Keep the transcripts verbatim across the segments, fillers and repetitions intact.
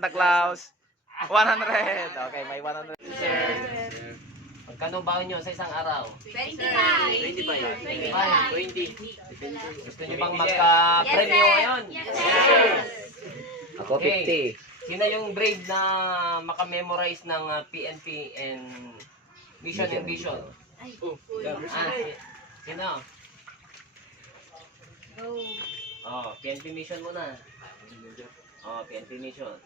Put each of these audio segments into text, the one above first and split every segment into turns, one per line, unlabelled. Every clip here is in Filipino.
Santa Claus. one hundred. Okay, may one hundred.
Magkano baon nyo sa isang araw?
twenty-five.
twenty-five.
twenty-five.
twenty. Gusto nyo bang magka-premyo ngayon?
Ako fifty.
Sino yung brave na makamemorize ng uh, P N P and Mission and Vision? Ah, si- sino? Oh, P N P Mission muna. Oh, P N P Mission.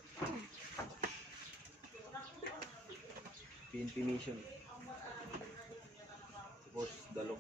P N P Mission. Boss Dalok.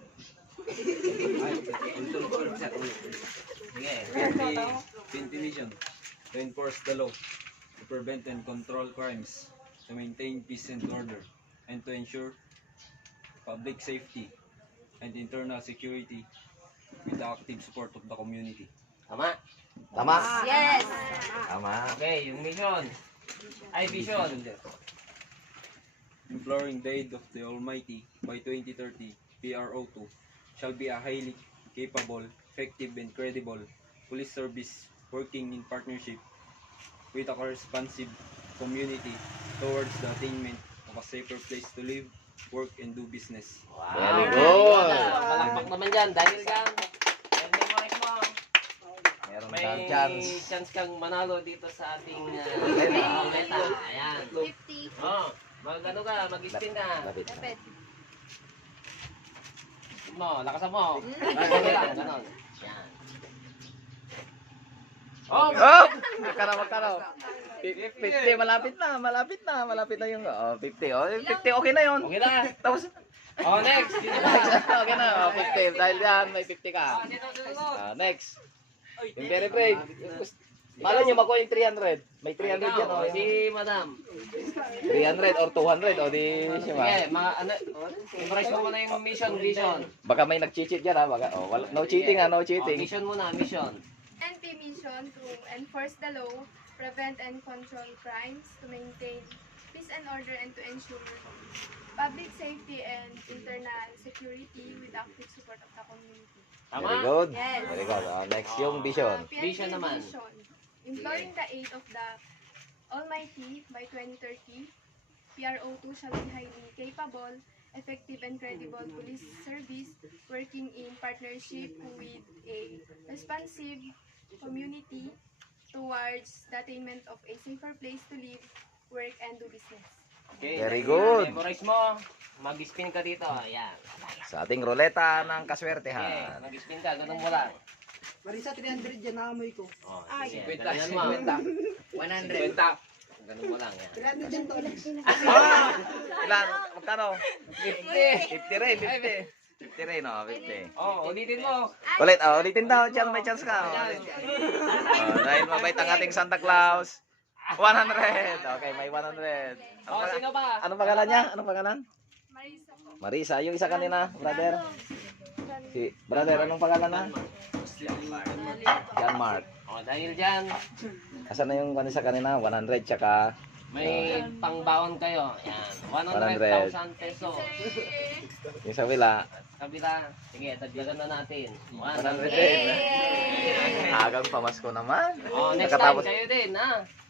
Sige.
P N P Mission. To enforce the law, to prevent and control crimes, to maintain peace and order, and to ensure public safety and internal security with the active support of the community.
Tama?
Tama?
Yes.
Tama.
Okay, yung mission. Ay, vision.
Imploring the aid of the Almighty, by twenty thirty, P R O two shall be a highly capable, effective, and credible police service working in partnership with a responsive community towards the attainment of a safer place to live, work, and do business.
Wow.
Very good.
Palakpak naman dyan. Dahil dyan, dahil memorize mo,
Meron
may
kang chance.
chance kang manalo dito sa ating uh, meta. Ayan.
fifty.
Oh, mag ano ka, mag-spin ka.
Lapit.
Lapit.
Mo, lakasan mo. Lakasan lang, ganon. Yan. Oh,
Oh! Magkano, magkano? fifty, malapit na, malapit na, malapit na yung, oh, fifty, oh, fifty, okay na yun.
okay na.
Tapos,
Oh, next. Dito na.
okay na, oh, fifty, dahil yan, may fifty ka.
Dito, dito.
Ah, next. Yung very brave. Malay nyo makuha yung three hundred. May three hundred yan,
Ikaw,
oh.
si Madam.
three hundred or two hundred, o di siya ma.
Sige, ma ano, memorize mo muna yung mission, vision.
Baka may nag-cheat dyan, ha? Baka, oh, wala, no cheating, ha? No
Oh,
cheating.
mission muna, mission.
N P mission to enforce the law, prevent and control crimes, to maintain peace and order, and to ensure public safety and internal security with active support of the community.
Tama?
Very good.
Yes.
Very good. Ah, next yung vision.
Uh, P N P
Vision naman.
Vision, imploring the aid of the Almighty by twenty thirty, P R O two shall be highly capable, effective, and credible police service working in partnership with a responsive community towards the attainment of a safer place to live, work, and do business.
Okay.
Very good.
Memorize mo. Mag-spin ka dito. Ayan.
Sa ating ruleta ng
Okay,
kaswertehan.
mag-spin ka. Ganun mo lang.
Marisa, three hundred yan, naamoy ko.
Oh,
Ay,
sige. Ganun mo.
one hundred.
Ganun mo lang. Yan.
three hundred yan, tol.
Ah! Ilan? Magkano? fifty. fifty rin, fifty. fifty rin, no? fifty.
Oh, ulitin mo.
Ulit, oh, ulitin daw. Diyan, may chance ka. Oh, ulit. Oh, dahil mabait ang ating Santa Claus. one hundred. Okay, may one hundred.
Oh,
Ano
sino ba?
Anong pangalan niya? Anong pangalan?
Marisa po.
Marisa. Yung isa kanina, brother. Si brother, anong pangalan na? John Mark.
Oh, dahil dyan,
Asan na yung kanisa kanina? one hundred tsaka
may pangbaon kayo. Yan. one hundred thousand pesos.
yung sa wila.
Kabila. Sige, tagdagan na natin.
one hundred
one hundred.
din. Agang pamasko naman.
Oh, next time
Nakatapos.
kayo din, ha?